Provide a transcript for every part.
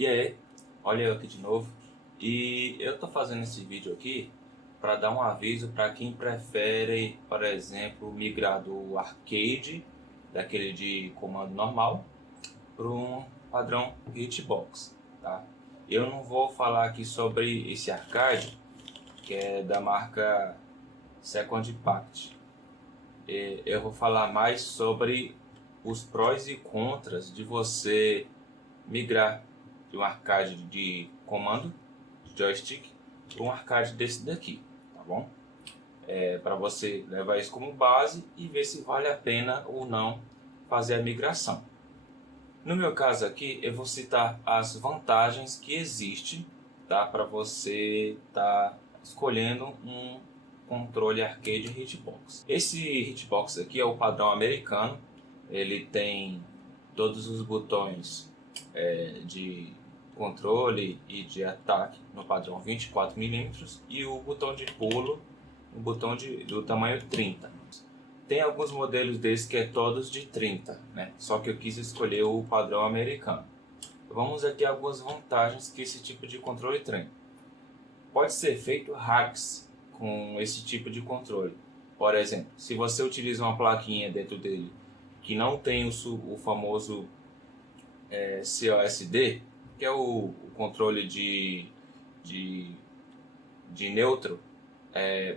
E aí, olha eu aqui de novo. E eu tô fazendo esse vídeo aqui para dar um aviso para quem prefere, por exemplo, migrar do arcade, daquele de comando normal, para um padrão hitbox, tá? Eu não vou falar aqui sobre esse arcade, que é da marca Second Impact. Eu vou falar mais sobre os prós e contras de você migrar de um arcade de comando, de joystick, para um arcade desse daqui, tá bom? Para você levar isso como base e ver se vale a pena ou não fazer a migração. No meu caso aqui, eu vou citar as vantagens que existem, tá, para você estar escolhendo um controle arcade hitbox. Esse hitbox aqui é o padrão americano. Ele tem todos os botões de controle e de ataque no padrão 24 mm e o botão de pulo o botão do tamanho 30. Tem alguns modelos desses que é todos de 30, né? Só que eu quis escolher o padrão americano. Vamos aqui a algumas vantagens que esse tipo de controle tem. Pode ser feito hacks com esse tipo de controle. Por exemplo, se você utiliza uma plaquinha dentro dele que não tem o famoso COSD, que é o controle de neutro,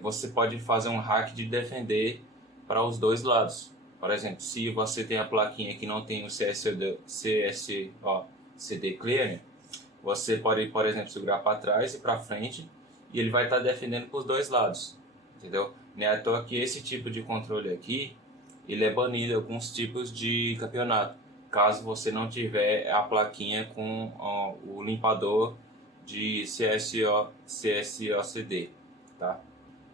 você pode fazer um hack de defender para os dois lados. Por exemplo, se você tem a plaquinha que não tem o CSD Clear, você pode, por exemplo, segurar para trás e para frente e ele vai estar defendendo para os dois lados, entendeu? Não é à toa que esse tipo de controle aqui, ele é banido em alguns tipos de campeonato, caso você não tiver a plaquinha com o limpador de CSOCD, tá?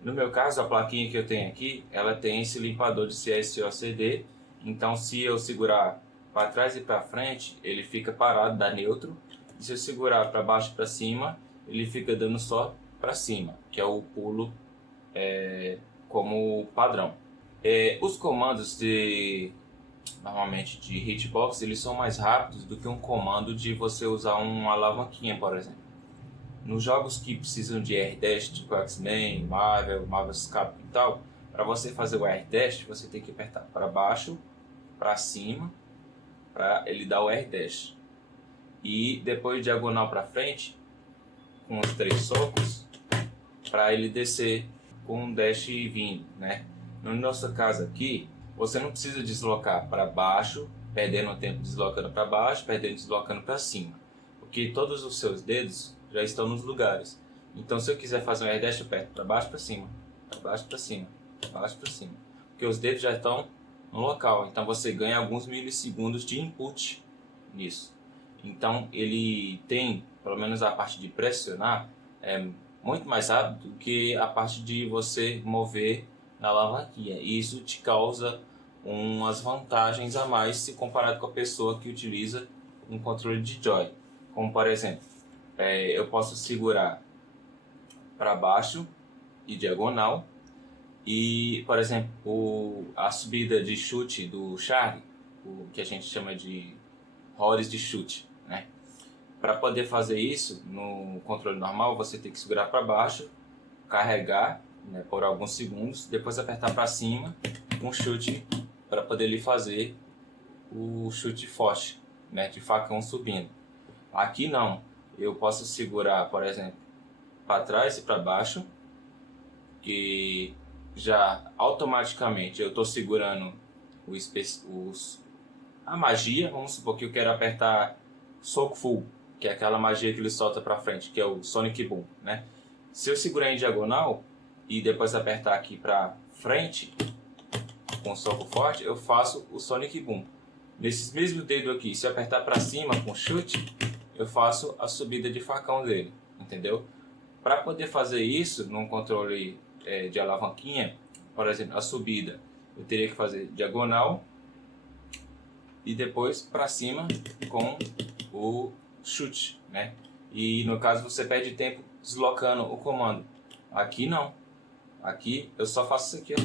No meu caso, a plaquinha que eu tenho aqui, ela tem esse limpador de CSOCD, então se eu segurar para trás e para frente, ele fica parado, dá neutro, e se eu segurar para baixo e para cima, ele fica dando só para cima, que é o pulo como padrão. Os comandos normalmente de hitbox, eles são mais rápidos do que um comando de você usar uma alavanquinha, por exemplo. Nos jogos que precisam de R-Dash, tipo X-Men, Marvel's Capcom e tal, para você fazer o R-Dash, você tem que apertar para baixo, para cima, para ele dar o R-Dash. E depois diagonal para frente, com os 3 socos, para ele descer com um dash vindo, né? No nosso caso aqui, você não precisa deslocar para baixo, perdendo tempo deslocando para baixo, perdendo deslocando para cima, porque todos os seus dedos já estão nos lugares. Então, se eu quiser fazer um R-Dash, eu aperto para baixo, para cima, para baixo, para cima, para baixo, para cima, porque os dedos já estão no local. Então, você ganha alguns milissegundos de input nisso. Então, ele tem, pelo menos a parte de pressionar, muito mais rápido do que a parte de você mover na alavanquinha. E isso te causa umas vantagens a mais se comparado com a pessoa que utiliza um controle de joy. Como, por exemplo, eu posso segurar para baixo e diagonal e, por exemplo, a subida de chute do Charlie, o que a gente chama de roles de chute, né? Para poder fazer isso no controle normal, você tem que segurar para baixo, carregar, né, por alguns segundos, depois apertar para cima um chute para poder lhe fazer o chute forte, né, de facão subindo. Aqui não. Eu posso segurar, por exemplo, para trás e para baixo, que já automaticamente eu estou segurando a magia. Vamos supor que eu quero apertar soco full, que é aquela magia que ele solta para frente, que é o Sonic Boom, né? Se eu segurar em diagonal e depois apertar aqui para frente com soco forte, eu faço o Sonic Boom. Nesses mesmos dedos aqui, se eu apertar para cima com chute, eu faço a subida de facão dele, entendeu? Para poder fazer isso num controle de alavanquinha, por exemplo, a subida, eu teria que fazer diagonal e depois para cima com o chute, né? E no caso você perde tempo deslocando o comando. Aqui não. Aqui eu só faço isso aqui, ó,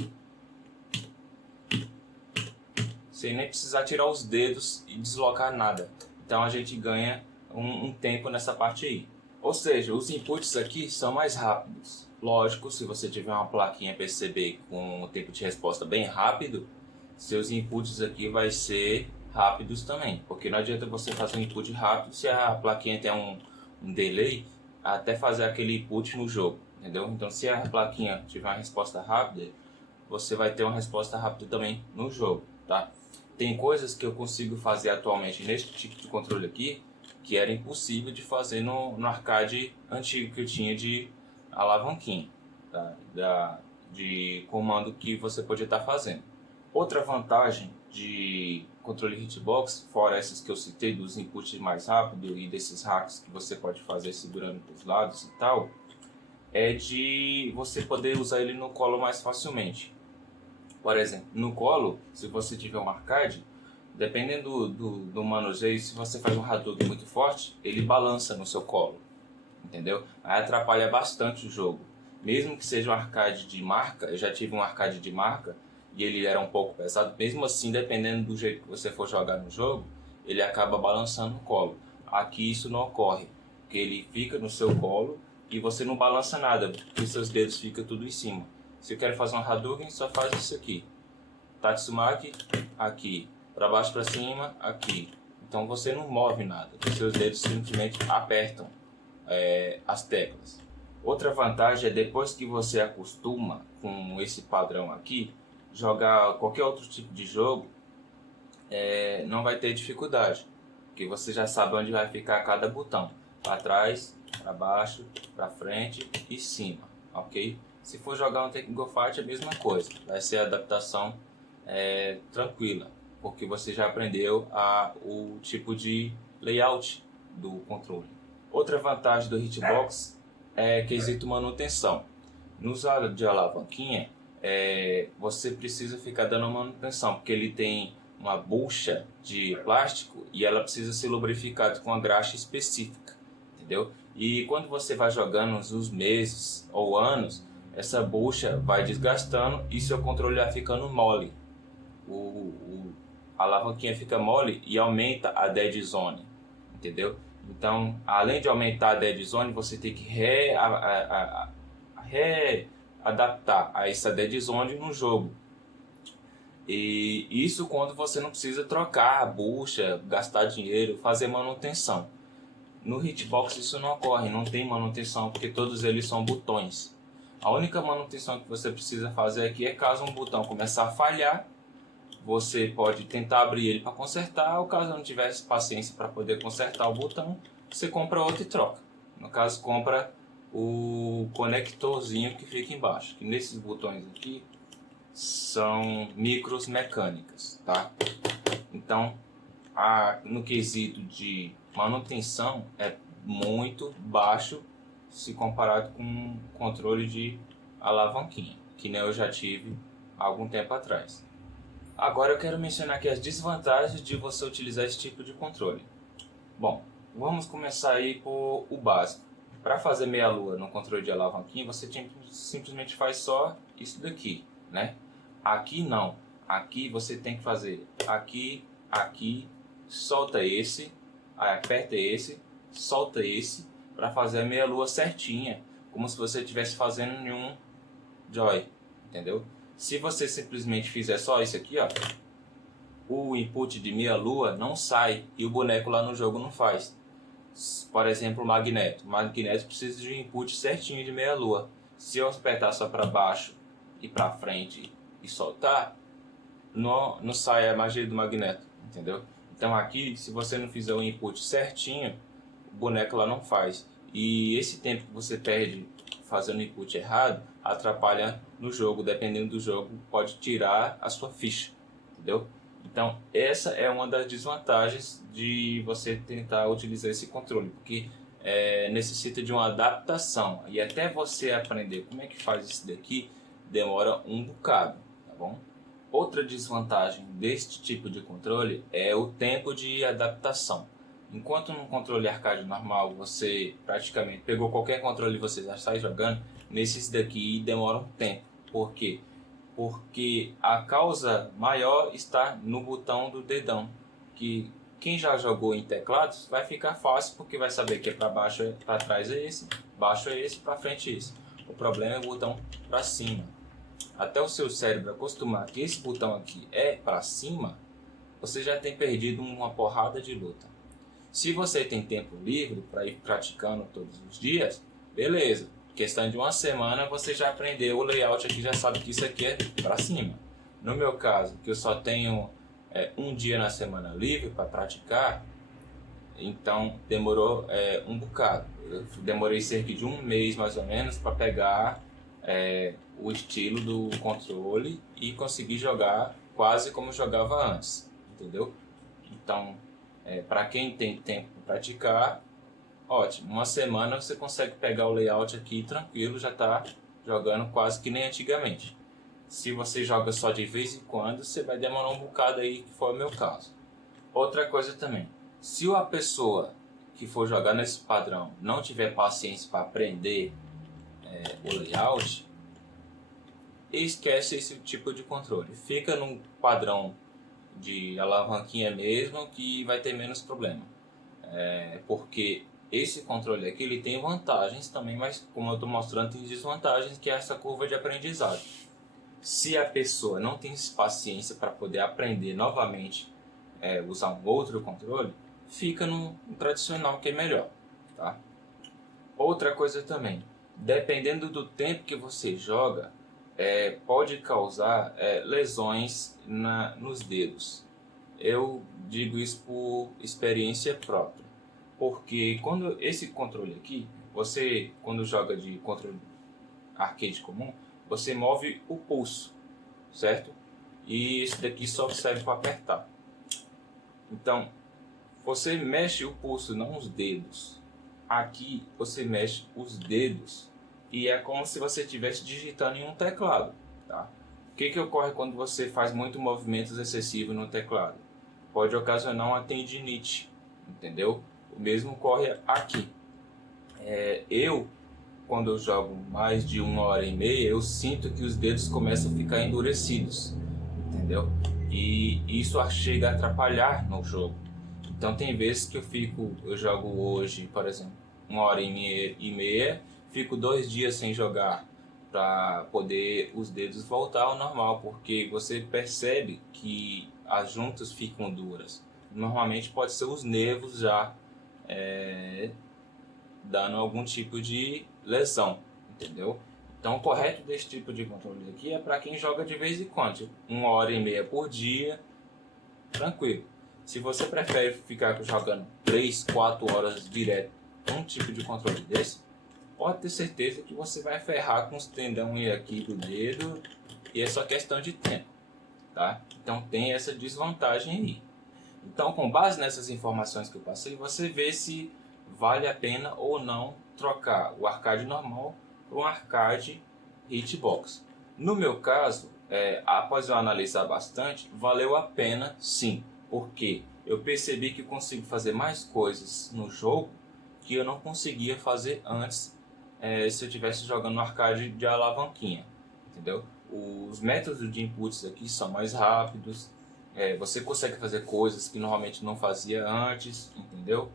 sem nem precisar tirar os dedos e deslocar nada. Então a gente ganha um tempo nessa parte aí. Ou seja, os inputs aqui são mais rápidos. Lógico, se você tiver uma plaquinha PCB com um tempo de resposta bem rápido, seus inputs aqui vai ser rápidos também. Porque não adianta você fazer um input rápido se a plaquinha tem um delay até fazer aquele input no jogo, entendeu? Então se a plaquinha tiver uma resposta rápida, você vai ter uma resposta rápida também no jogo, tá? Tem coisas que eu consigo fazer atualmente nesse tipo de controle aqui que era impossível de fazer no arcade antigo que eu tinha de alavanquinha, tá? De comando que você podia estar fazendo. Outra vantagem de controle hitbox, fora essas que eu citei dos inputs mais rápido e desses hacks que você pode fazer segurando dos lados e tal, é de você poder usar ele no colo mais facilmente. Por exemplo, no colo, se você tiver um arcade, dependendo do manuseio, se você faz um Hadouken muito forte, ele balança no seu colo, entendeu? Aí atrapalha bastante o jogo. Mesmo que seja um arcade de marca, eu já tive um arcade de marca e ele era um pouco pesado, mesmo assim, dependendo do jeito que você for jogar no jogo, ele acaba balançando no colo. Aqui isso não ocorre, porque ele fica no seu colo e você não balança nada, porque seus dedos ficam tudo em cima. Se eu quero fazer um Hadouken, só faz isso aqui. Tatsumaki, aqui. Para baixo, para cima, aqui. Então você não move nada, os seus dedos simplesmente apertam as teclas. Outra vantagem é depois que você acostuma com esse padrão aqui, jogar qualquer outro tipo de jogo não vai ter dificuldade, porque você já sabe onde vai ficar cada botão, para trás, para baixo, para frente e cima, ok? Se for jogar um Tekken Fight é a mesma coisa, vai ser a adaptação tranquila, porque você já aprendeu o tipo de layout do controle. Outra vantagem do Hitbox é quesito manutenção. No usuário de alavanquinha, você precisa ficar dando manutenção, porque ele tem uma bucha de plástico e ela precisa ser lubrificada com uma graxa específica, entendeu? E quando você vai jogando uns meses ou anos, essa bucha vai desgastando e seu controle vai ficando mole. A alavanquinha fica mole e aumenta a dead zone, entendeu? Então, além de aumentar a dead zone, você tem que readaptar a essa dead zone no jogo. E isso quando você não precisa trocar a bucha, gastar dinheiro, fazer manutenção. No Hitbox isso não ocorre, não tem manutenção, porque todos eles são botões. A única manutenção que você precisa fazer aqui é caso um botão começar a falhar, você pode tentar abrir ele para consertar, ou caso não tivesse paciência para poder consertar o botão, você compra outro e troca. No caso, compra o conectorzinho que fica embaixo, que nesses botões aqui são micros mecânicas, tá? Então, no quesito de manutenção é muito baixo se comparado com um controle de alavanquinha, que nem eu já tive há algum tempo atrás. Agora eu quero mencionar aqui as desvantagens de você utilizar esse tipo de controle. Bom, vamos começar aí por o básico. Para fazer meia-lua no controle de alavanquinha, você simplesmente faz só isso daqui, né? Aqui não. Aqui você tem que fazer aqui, aqui, solta esse, aí aperta esse, solta esse, para fazer a meia-lua certinha, como se você estivesse fazendo em um Joy, entendeu? Se você simplesmente fizer só isso aqui, ó, o input de meia-lua não sai e o boneco lá no jogo não faz. Por exemplo, o Magneto. O Magneto precisa de um input certinho de meia-lua. Se eu apertar só para baixo e para frente e soltar, não sai a magia do Magneto, entendeu? Então aqui, se você não fizer o input certinho, o boneco lá não faz. E esse tempo que você perde fazendo input errado, atrapalha no jogo, dependendo do jogo, pode tirar a sua ficha, entendeu? Então essa é uma das desvantagens de você tentar utilizar esse controle, porque necessita de uma adaptação, e até você aprender como é que faz isso daqui, demora um bocado, tá bom? Outra desvantagem deste tipo de controle é o tempo de adaptação. Enquanto num controle arcade normal você praticamente pegou qualquer controle e você já sai jogando, nesses daqui demora um tempo. Por quê? Porque a causa maior está no botão do dedão, que Quem já jogou em teclados vai ficar fácil, porque vai saber que é para baixo, para trás é esse, baixo é esse, para frente é esse. O problema é o botão para cima. Até o seu cérebro acostumar que esse botão aqui é para cima, você já tem perdido uma porrada de luta. Se você tem tempo livre para ir praticando todos os dias, beleza. Questão de uma semana você já aprendeu o layout aqui, já sabe que isso aqui é para cima. No meu caso, que eu só tenho um dia na semana livre para praticar, então demorou um bocado. Eu demorei cerca de um mês mais ou menos para pegar o estilo do controle e conseguir jogar quase como eu jogava antes, entendeu? Então, para quem tem tempo para praticar, ótimo. Uma semana você consegue pegar o layout aqui tranquilo, já está jogando quase que nem antigamente. Se você joga só de vez em quando, você vai demorar um bocado aí, que foi o meu caso. Outra coisa também, se a pessoa que for jogar nesse padrão não tiver paciência para aprender o layout, esquece esse tipo de controle. Fica num padrão de alavanquinha mesmo, que vai ter menos problema. Porque esse controle aqui ele tem vantagens também, mas como eu estou mostrando, tem desvantagens, que é essa curva de aprendizado. Se a pessoa não tem paciência para poder aprender novamente usar um outro controle, fica no tradicional, que é melhor, tá? Outra coisa também, dependendo do tempo que você joga, pode causar lesões nos dedos. Eu digo isso por experiência própria, porque quando esse controle aqui, você quando joga de controle arcade comum, você move o pulso, certo? E esse daqui só serve para apertar. Então, você mexe o pulso, não os dedos. Aqui você mexe os dedos e é como se você estivesse digitando em um teclado, tá? O que ocorre quando você faz muito movimentos excessivos no teclado? Pode ocasionar uma tendinite, entendeu? O mesmo ocorre aqui. Quando eu jogo mais de 1h30, eu sinto que os dedos começam a ficar endurecidos, entendeu? E isso chega a atrapalhar no jogo. Então tem vezes que eu jogo hoje, por exemplo, 1h30, fico 2 dias sem jogar para poder os dedos voltar ao normal, porque você percebe que as juntas ficam duras. Normalmente pode ser os nervos já dando algum tipo de lesão, entendeu? Então o correto desse tipo de controle aqui é para quem joga de vez em quando, tipo, 1h30 por dia, tranquilo. Se você prefere ficar jogando 3, 4 horas direto com um tipo de controle desse, pode ter certeza que você vai ferrar com os tendões aqui do dedo, e é só questão de tempo, tá? Então tem essa desvantagem aí. Então, com base nessas informações que eu passei, você vê se vale a pena ou não trocar o arcade normal por um arcade hitbox. No meu caso, após eu analisar bastante, valeu a pena sim, porque eu percebi que consigo fazer mais coisas no jogo que eu não conseguia fazer antes se eu estivesse jogando no arcade de alavanquinha, entendeu? Os métodos de inputs aqui são mais rápidos, você consegue fazer coisas que normalmente não fazia antes, entendeu?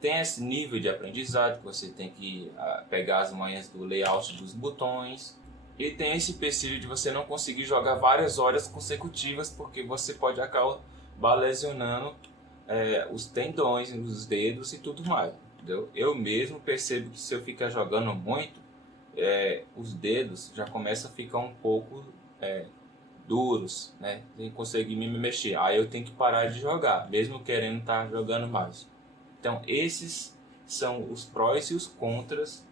Tem esse nível de aprendizado que você tem que pegar as manhas do layout dos botões, e tem esse empecilho de você não conseguir jogar várias horas consecutivas, porque você pode acabar lesionando os tendões, os dedos e tudo mais, entendeu? Eu mesmo percebo que se eu ficar jogando muito, os dedos já começam a ficar um pouco duros, né? Sem conseguir me mexer. Aí eu tenho que parar de jogar, mesmo querendo estar jogando mais. Então esses são os prós e os contras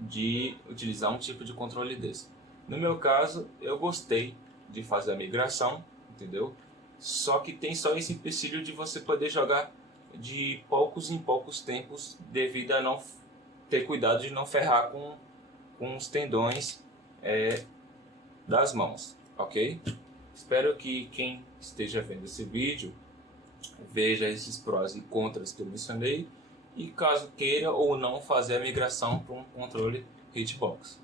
de utilizar um tipo de controle desse. No meu caso, eu gostei de fazer a migração, entendeu? Só que tem só esse empecilho de você poder jogar de poucos em poucos tempos, devido a não ter cuidado de não ferrar com os tendões das mãos, ok? Espero que quem esteja vendo esse vídeo veja esses prós e contras que eu mencionei, e caso queira ou não fazer a migração para um controle hitbox.